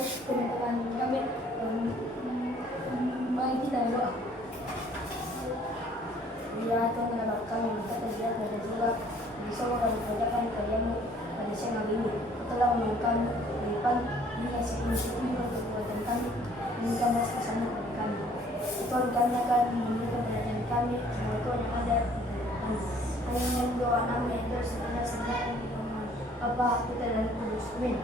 kebetulan kami bagi kita ya Pak. Dia itu menabrak kami minta terlihat dari juga bisa mengerjakan kalian pada siang hari ini. Telah menemukan di depan ini hasil inisiatif perbuatan kami minta mas bersama kepada kami. Tuhan kami akan memberikan perhatian kami semua Tuhan yang ada di kami. Kami mendoa kami yang terus sebenarnya Bapa kita dan Kudus. Amin.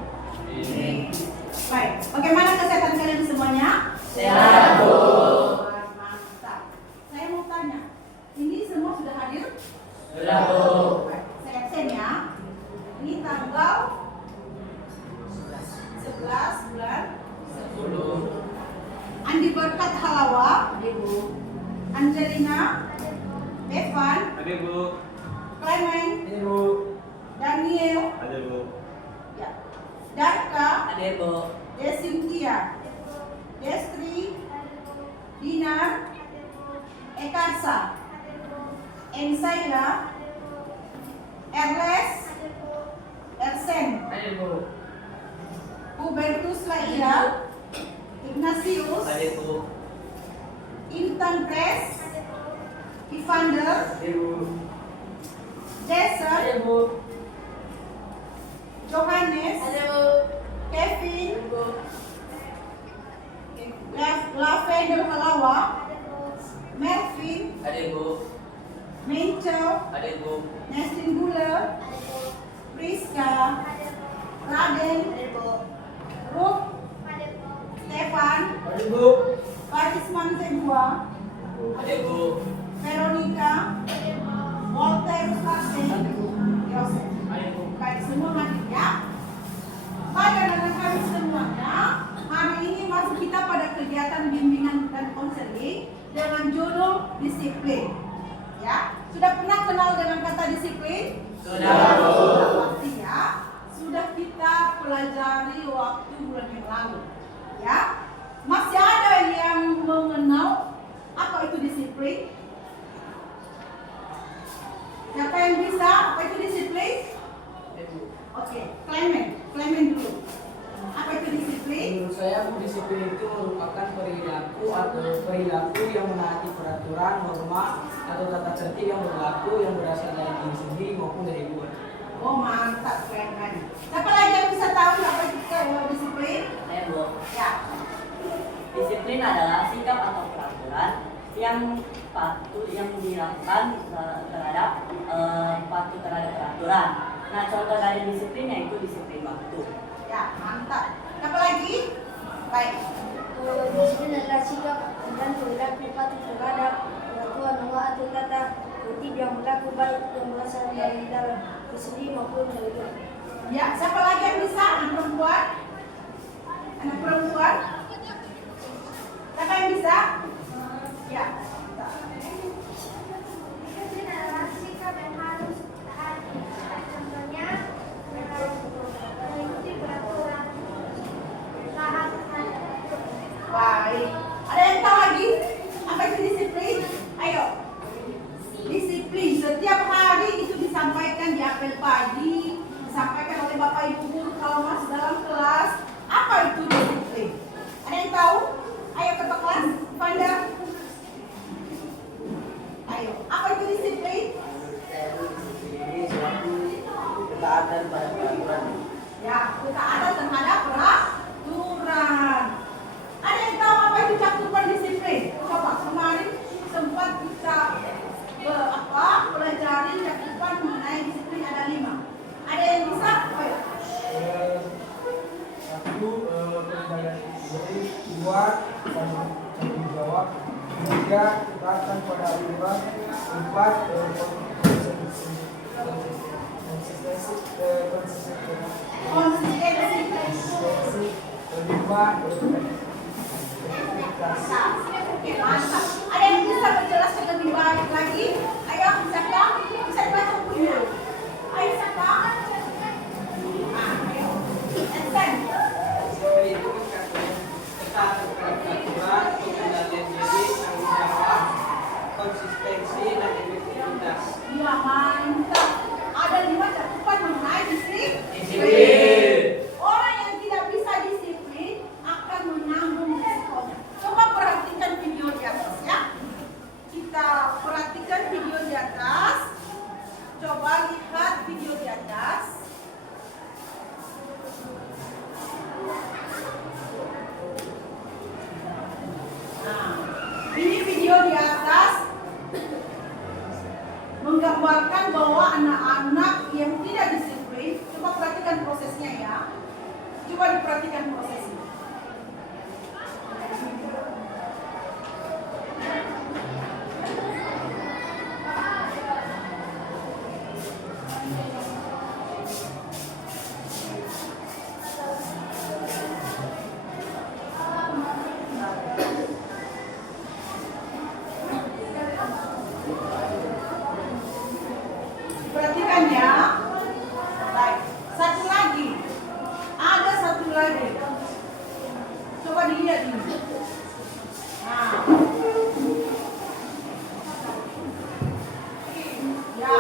Baik, bagaimana kesehatan kalian semuanya? Sehat, Bu. Mantap. Saya mau tanya, ini semua sudah hadir? Sudah, Bu. Baik, saya absen ya. Ini tanggal 11 bulan 10. Andi Berkat Halawa, Adik Bu. Angelina, Evan, Ada, Bu. Clement, Ada, Bu. Daniel, Ada, Bu. ya, Darka, Ada, Bu. Desintia, Destri, Dinar, Ekarsa, Ensaila, Erles, Ersen, Ada, Bu. Hubertus Laila, Ignatius, Ada, Bu. Intan Pres, Evander, Ada, Bu. Jason, Ada, Bu. Johannes, Bu. Kevin, Lavender Halawa, Melvin, Ada, Bu. Mencho, Ada, Bu. Nestin Gula, Priska, Raden, Ruth, Stefan, Ada, Bu. Parisman Segua, Ada, Bu. Veronica, Walter Rusase, Yosef. Ada, Bu. Baik, semua hadir ya. Pada dengan kami semuanya, hari ini masuk kita pada kegiatan bimbingan dan konseling dengan judul disiplin. Ya, sudah pernah kenal dengan kata disiplin? Sudah, Bu. Artinya sudah kita pelajari waktu bulan yang lalu. Ya, masih ada yang mengenal apa itu disiplin? Siapa yang bisa? Apa itu disiplin? Ada, Bu. Oke, Clement dulu. Apa itu disiplin? Menurut saya, Bu, disiplin itu merupakan perilaku yang menaati peraturan, norma, atau tata tertib yang berlaku yang berasal dari diri sendiri maupun dari luar. Oh, mantap, Clement. Siapa lagi yang bisa tahu apa itu disiplin? Saya, Bu. Ya. Disiplin adalah sikap atau peraturan yang dilakukan terhadap patuh terhadap peraturan. Nah, contoh dari disiplin yaitu disiplin waktu. Ya, mantap. Siapa lagi? Baik. Disiplin adalah sikap dan perilaku patuh terhadap peraturan menaati tata tertib yang berlaku baik yang berasal dari dalam diri sendiri maupun dari luar. Ya, siapa lagi yang bisa? Anak perempuan? Anak perempuan? Siapa yang bisa? Ya. Disiplin adalah sikap yang harus taati. Contohnya, mengikuti peraturan, taat terhadap. Baik. Ada yang tahu lagi? Apa itu disiplin? Ayo. Disiplin setiap hari itu disampaikan di apel pagi, disampaikan oleh Bapak Ibu guru kalau masuk dalam kelas. Apa itu disiplin? Ada yang tahu? Ayo ketua kelas, Panda. Ayo, apa itu disiplin? Ini suatu ketaatan pada peraturan. Ya, ketaatan terhadap peraturan. Ada yang tahu apa itu cakupan disiplin? Coba kemarin sempat kita pelajari cakupan mengenai disiplin ada 5. Ada yang bisa? Ayo. Satu, pengendalian diri. Dua, tanggung jawab. Tiga, ketaatan pada aturan. Empat, konsistensi. Kelima, Oke, mantap. Ada yang bisa menjelaskan lebih baik lagi? Ayo, siapa? Bisa dibaca bukunya. Ayo, siapa? Ayo. Esen. Disiplin itu ketaatan pada peraturan, pengendalian diri, tanggung jawab, konsistensi, dan efektivitas. Iya, mantap. Ada 5 cakupan mengenai disiplin. Disiplin. Orang yang tidak bisa disiplin perhatikan video di atas. Coba lihat video di atas. Nah, ini video di atas menggambarkan bahwa anak-anak yang tidak disiplin, coba perhatikan prosesnya ya. Coba diperhatikan prosesnya. Perhatikan ya. Baik. Satu lagi. Ada satu lagi. Coba dilihat ini. Nah. Ya.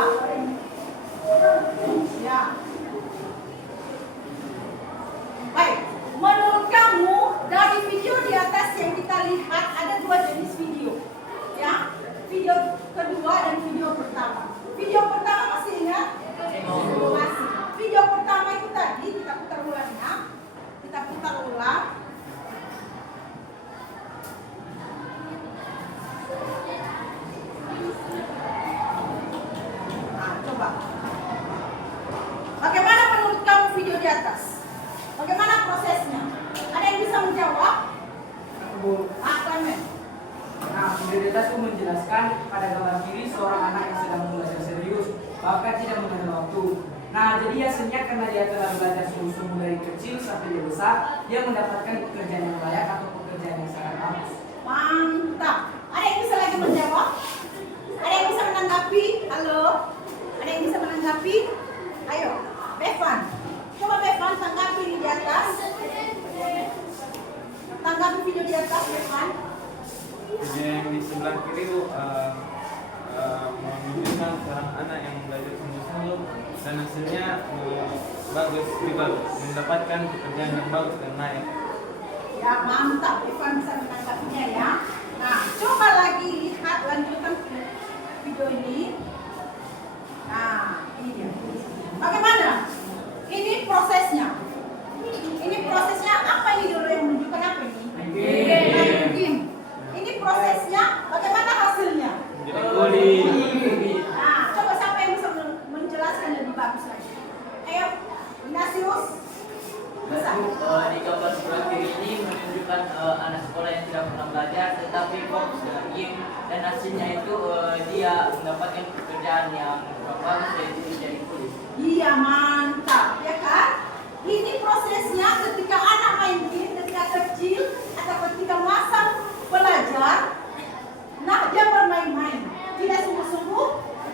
Ya. Baik. Menurut kamu dari video di atas yang kita lihat ada dua jenis video. Ya. Video kedua dan video pertama. Video pertama masih ingat? Masih. Video pertama itu tadi kita putar ulang ya. Kita putar ulang. Nah, coba. Bagaimana menurut kamu video di atas? Bagaimana prosesnya? Ada yang bisa menjawab? Bu. Clement. Nah, video di atas itu menjelaskan pada gambar kiri seorang anak yang sedang belajar serius, bahkan tidak mengenal waktu. Nah, jadi hasilnya karena dia telah belajar sungguh-sungguh dari kecil sampai dia besar, dia mendapatkan pekerjaan yang layak atau pekerjaan yang sangat bagus. Mantap. Ada yang bisa lagi menjawab? Ada yang bisa menanggapi? Halo? Ada yang bisa menanggapi? Ayo, Bevan. Coba Bevan tanggapi di atas. Tanggapi video di atas, Bevan. Video yang di sebelah kiri itu menunjukkan seorang anak yang belajar sungguh-sungguh dan hasilnya bagus juga, mendapatkan pekerjaan yang bagus dan layak. Ya, mantap. Bevan bisa menanggapinya ya. Nah, coba lagi lihat lanjutan video ini. Nah, ini dia. Bagaimana? Ini prosesnya. Ini prosesnya apa ini dulu yang menunjukkan apa ini? Game. Ini prosesnya, bagaimana hasilnya? Jadi kulit. Nah, coba siapa yang bisa menjelaskan lebih bagus lagi? Ayo, Ignatius. Bisa. Di gambar sebelah kiri ini menunjukkan anak sekolah yang tidak pernah belajar tetapi fokus dengan game, dan hasilnya itu dia mendapatkan pekerjaan yang bagus, yaitu menjadi kulit. Iya, mantap, ya kan? Ini prosesnya ketika anak main game, ketika kecil atau ketika masa belajar. Nah, dia bermain-main, tidak sungguh-sungguh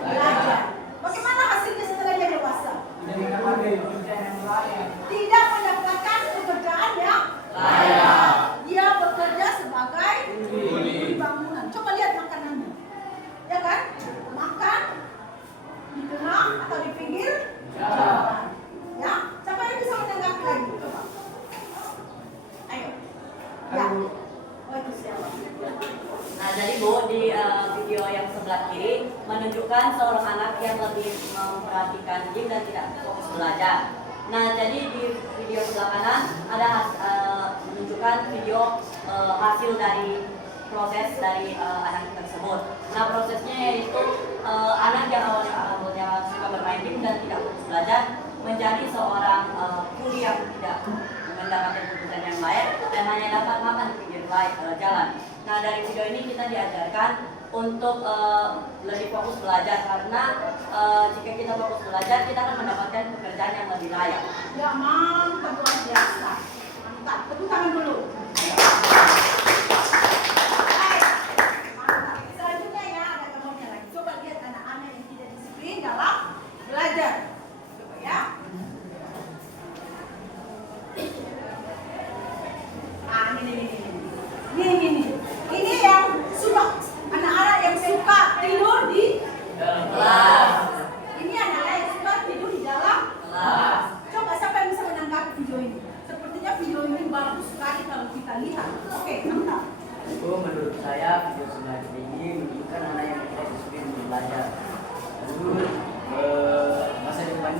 belajar. Bagaimana hasilnya setelah dia dewasa? Tidak mendapatkan pekerjaan yang layak. Tidak mendapatkan pekerjaan yang layak. Dia bekerja sebagai kuli bangunan. Coba lihat makanannya, ya kan? Makan di tengah atau di pinggir jalan. Ya, siapa yang bisa menanggapi lagi? Coba. Ayo. Ya. Oh, itu siapa? Nah, jadi Bu, di video yang sebelah kiri menunjukkan seorang anak yang lebih memperhatikan game dan tidak fokus belajar. Nah, jadi di video sebelah kanan ada menunjukkan video hasil dari proses dari anak tersebut. Nah, prosesnya yaitu anak yang awalnya suka bermain game dan tidak fokus belajar menjadi seorang kuli yang tidak mendapatkan kebutuhan yang layak dan hanya dapat makan di pinggir jalan. Nah, dari video ini kita diajarkan untuk lebih fokus belajar, karena jika kita fokus belajar kita akan mendapatkan pekerjaan yang lebih layak. Ya, mantap, luar biasa. Mantap, tepuk tangan dulu. Baik, mantap. Selanjutnya ya, ada gambarnya lagi. Coba lihat anak-anak yang tidak disiplin dalam belajar. Coba ya. Ah, ini. Ini yang suka, anak-anak yang suka tidur di Dalam kelas. Ini anak-anak yang suka tidur di dalam Kelas. Coba siapa yang bisa menanggapi video ini? Sepertinya video ini bagus sekali kalau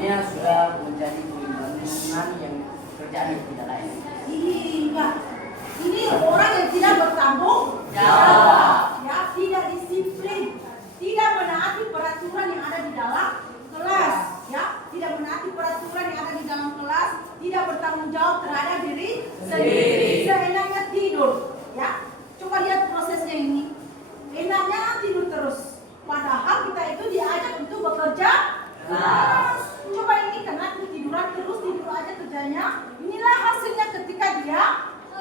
sebenarnya sudah menjadi perlindungan yang kerjaan yang tidak lain. Iya. Ini orang yang tidak bertanggung Jawab. ya, tidak disiplin, tidak menaati peraturan yang ada di dalam kelas, ya, tidak menaati peraturan yang ada di dalam kelas, tidak bertanggung jawab terhadap diri sendiri, seenaknya tidur, ya. Coba lihat prosesnya ini, enaknya tidur terus, padahal kita itu diajak untuk bekerja keras. Coba ini karena tiduran terus, tidur aja kerjanya, inilah hasilnya ketika dia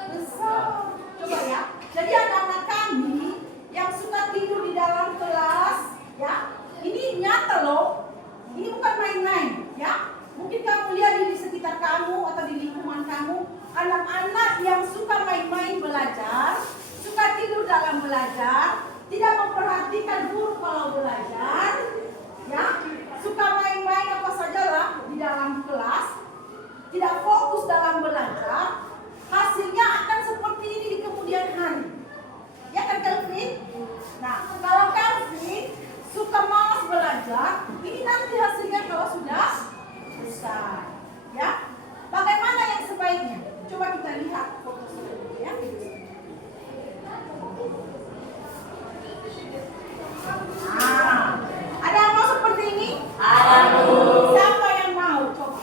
besar. Coba ya, jadi anak-anak kami yang suka tidur di dalam kelas, ya, ini nyata loh. Ini bukan main-main, ya. Mungkin kamu lihat di sekitar kamu atau di lingkungan kamu, anak-anak yang suka main-main belajar, suka tidur dalam belajar, tidak memperhatikan guru kalau belajar, ya, suka main-main apa sajalah di dalam kelas, tidak fokus dalam belajar, hasilnya akan seperti ini di kemudian hari. Ya kan Kelvin? Nah, kalau Kelvin suka malas belajar, ini nanti hasilnya kalau sudah besar. Ya, bagaimana yang sebaiknya? Coba kita lihat foto selanjutnya ya. Ada yang mau seperti ini? Ada, Bu. Siapa yang mau? Coba.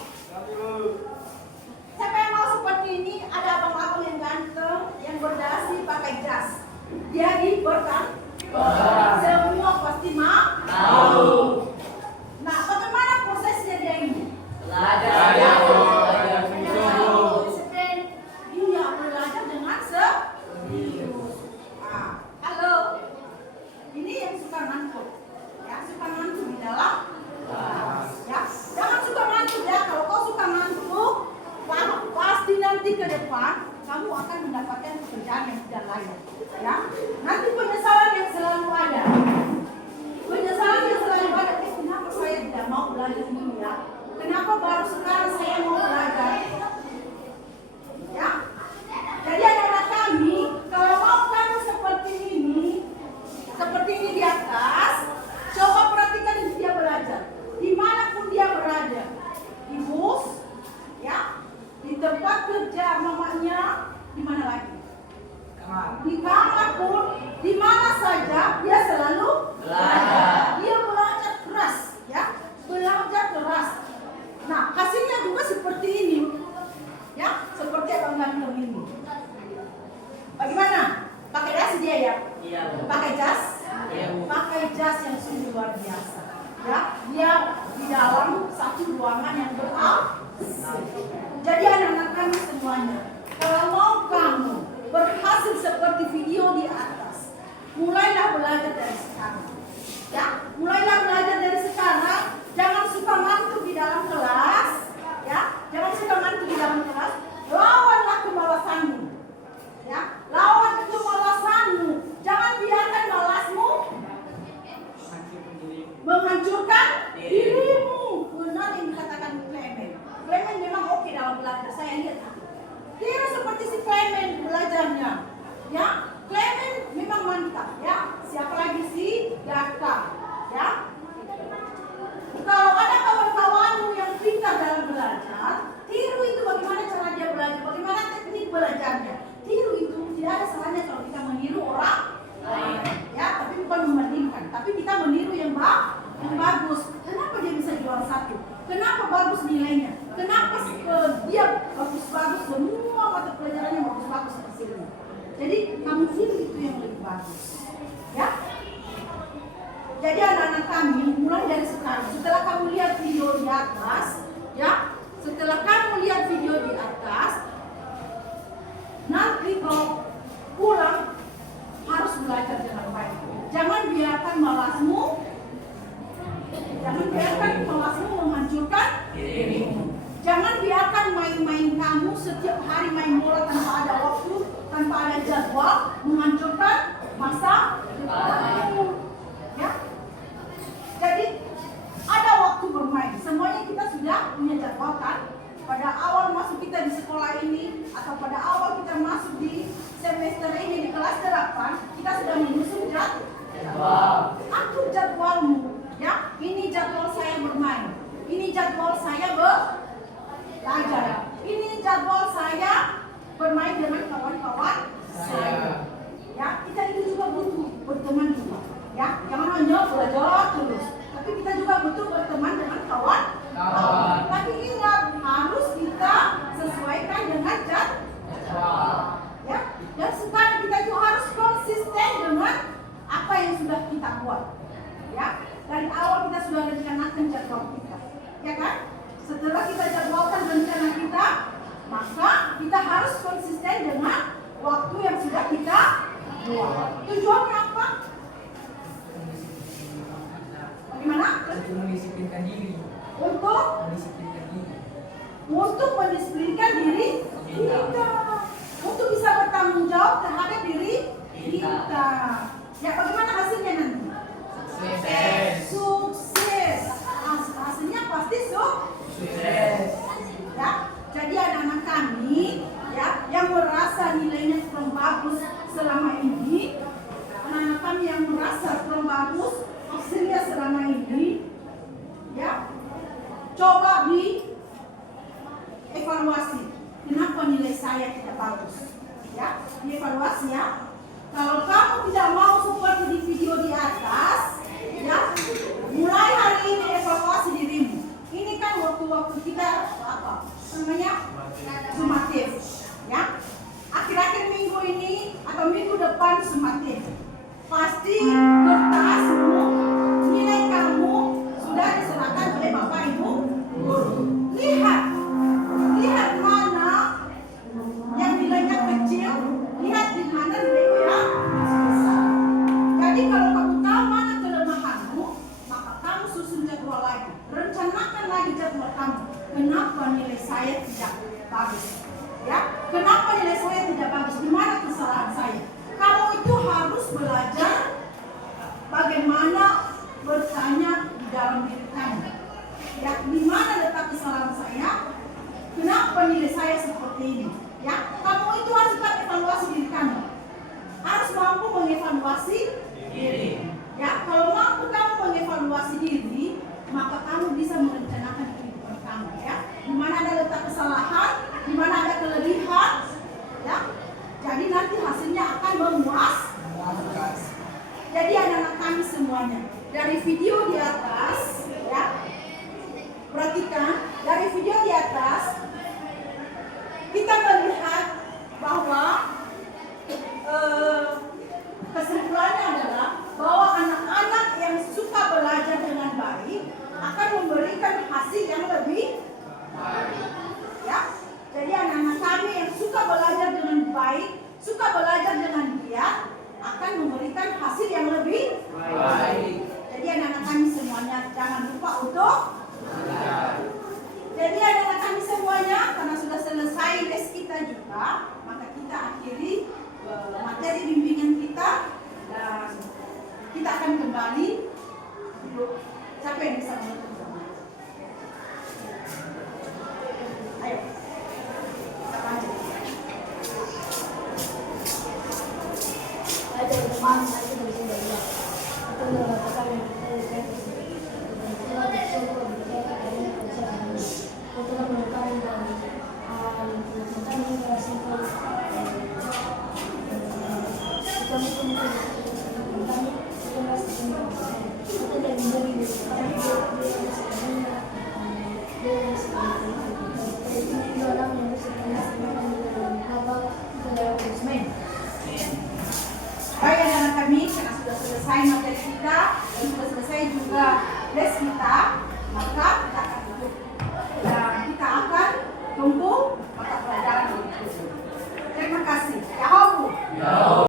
Siapa yang mau seperti ini? Ada abang-abang yang ganteng, yang berdasi pakai jas. Dia di semua pasti mau. Nah, bagaimana prosesnya dia ini? Iya, belajar dengan serius. Halo. Ini yang suka ngantuk. Ya, suka ngantuk di dalam kelas. Ya, jangan suka ngantuk ya. Kalau kau suka ngantuk, pasti nanti ke depan kamu akan mendapatkan pekerjaan yang tidak layak. Ya, nanti penyesalan yang selalu ada. Penyesalan yang selalu ada. Kenapa saya tidak mau belajar ini ya? Kenapa baru sekarang saya mau belajar? Ya, jadi anak-anak kami, kalau mau kamu seperti ini di atas, coba perhatikan dia belajar. Dimanapun dia berada, di bus, ya, di tempat kerja mamanya, di mana lagi? Di kamar pun, di mana saja dia selalu belajar. Dia belajar keras, ya, belajar keras. Nah, hasilnya juga seperti ini, ya, seperti abang ganteng ini. Bagaimana? Pakai jas dia ya? Iya, Bu. Pakai jas? Iya, Bu. Pakai jas yang sungguh luar biasa. Ya, dia di dalam satu ruangan yang Jadi anak-anak kami semuanya, kalau mau kamu berhasil seperti video di atas, mulailah belajar dari sekarang. Ya, mulailah belajar dari sekarang. Jangan suka ngantuk di dalam kelas. Ya, jangan suka ngantuk di dalam kelas. Lawanlah kemalasanmu. Ya, lawan kemalasanmu. Jangan biarkan malasmu menghancurkan dirimu. Benar yang dikatakan Clement. Clement memang oke dalam belajar. Saya lihat. Dia seperti si Clement belajarnya. Ya, Clement memang mantap. Ya, siapa lagi sih? Gata. Ya. Kalau ada kawan-kawanmu yang pintar dalam belajar, tiru itu bagaimana cara dia belajar, bagaimana teknik belajarnya. Tiru itu tidak ada salahnya kalau kita meniru orang lain. Ya, tapi bukan membandingkan, tapi kita meniru yang bagus. Kenapa dia bisa juara 1? Kenapa bagus nilainya? Kenapa dia bagus-bagus semua mata pelajarannya bagus-bagus hasilnya? Jadi kamu tiru itu yang lebih bagus. Ya. Jadi anak-anak kami mulai dari sekarang, setelah kamu lihat video di atas, ya, setelah kamu lihat video di atas, nanti kalau pulang harus belajar dengan baik. Jangan biarkan malasmu menghancurkan dirimu. Jangan biarkan main-main kamu setiap hari main bola tanpa ada waktu, tanpa ada jadwal, menghancurkan masa depanmu. Ya. Jadi ada waktu bermain. Semuanya kita sudah punya jadwal kan? Pada awal masuk kita di sekolah ini atau pada awal kita masuk di semester ini di kelas 8, kita sudah menyusun jadwal. Atur jadwalmu, ya. Ini jadwal saya bermain. Ini jadwal saya belajar. Ini jadwal saya bermain dengan kawan-kawan saya. Ya, kita itu juga butuh berteman juga. Ya, jangan hanya belajar terus, tapi kita juga butuh berteman dengan kawan. Tapi ingat, harus kita sesuaikan dengan jadwal. Ya, dan sekarang kita itu harus konsisten dengan apa yang sudah kita buat. Ya, dari awal kita sudah rencanakan jadwal kita, ya kan? Setelah kita jadwalkan rencana kita, maka kita harus konsisten dengan waktu yang sudah kita buat. Tujuannya apa? Bagaimana? Untuk mendisiplinkan diri. Untuk mendisiplinkan diri kita. Untuk bisa bertanggung jawab terhadap diri kita. Ya, bagaimana hasilnya nanti? Sukses. Hasilnya pasti sukses. Ya, jadi anak-anak kami ya yang merasa nilainya kurang bagus selama ini, anak-anak kami yang merasa kurang bagus hasilnya selama ini, ya coba di evaluasi. Kenapa nilai saya tidak bagus? Ya, dievaluasi ya. Kalau kamu tidak mau seperti di video di atas, ya, mulai hari ini evaluasi dirimu. Ini kan waktu-waktu kita apa? Namanya sumatif, ya. Akhir-akhir minggu ini atau minggu depan sumatif. Pasti kertasmu, nilai kamu sudah diserahkan oleh Bapak Ibu guru. Lihat mana yang nilainya kecil, lihat di mana nilainya yang besar. Jadi kalau kamu tahu mana kelemahanmu, maka kamu susun jadwal lagi, rencanakan lagi jadwal kamu. Kenapa nilai saya tidak bagus? Ya, kenapa nilai saya tidak bagus? Di mana kesalahan saya? Kamu itu harus belajar bagaimana bertanya di dalam diri kamu. Ya, di mana letak kesalahan saya? Kenapa nilai saya seperti ini? Ya, kamu itu harus evaluasi diri kamu. Harus mampu mengevaluasi diri. Ya, kalau mampu kamu mengevaluasi diri, maka kamu bisa merencanakan kehidupan kamu. Ya, di mana ada letak kesalahan, di mana ada kelebihan. Ya, jadi nanti hasilnya akan memuaskan. Jadi anak-anak kami semuanya, dari video di atas, ya, perhatikan dari video di atas, kita melihat bahwa kesimpulannya adalah bahwa anak-anak yang suka belajar dengan baik akan memberikan hasil yang lebih baik. Ya, jadi anak-anak kami yang suka belajar dengan baik, suka belajar dengan giat, akan memberikan hasil yang lebih baik. Jadi anak-anak kami semuanya jangan lupa untuk belajar. Jadi anak-anak kami semuanya, karena sudah selesai les kita juga, maka kita akhiri materi bimbingan kita dan kita akan kembali. Siapa yang bisa menutup? Ayo, kita lanjut. Ada teman saya bisa belajar. Itu mengatakan yang kita untuk menekan dan menekan simpel Baik anak-anak kami, karena sudah selesai materi kita dan sudah selesai juga les kita, maka kita akan tutup dan kita akan tunggu mata pelajaran berikutnya. Terima kasih. Ya,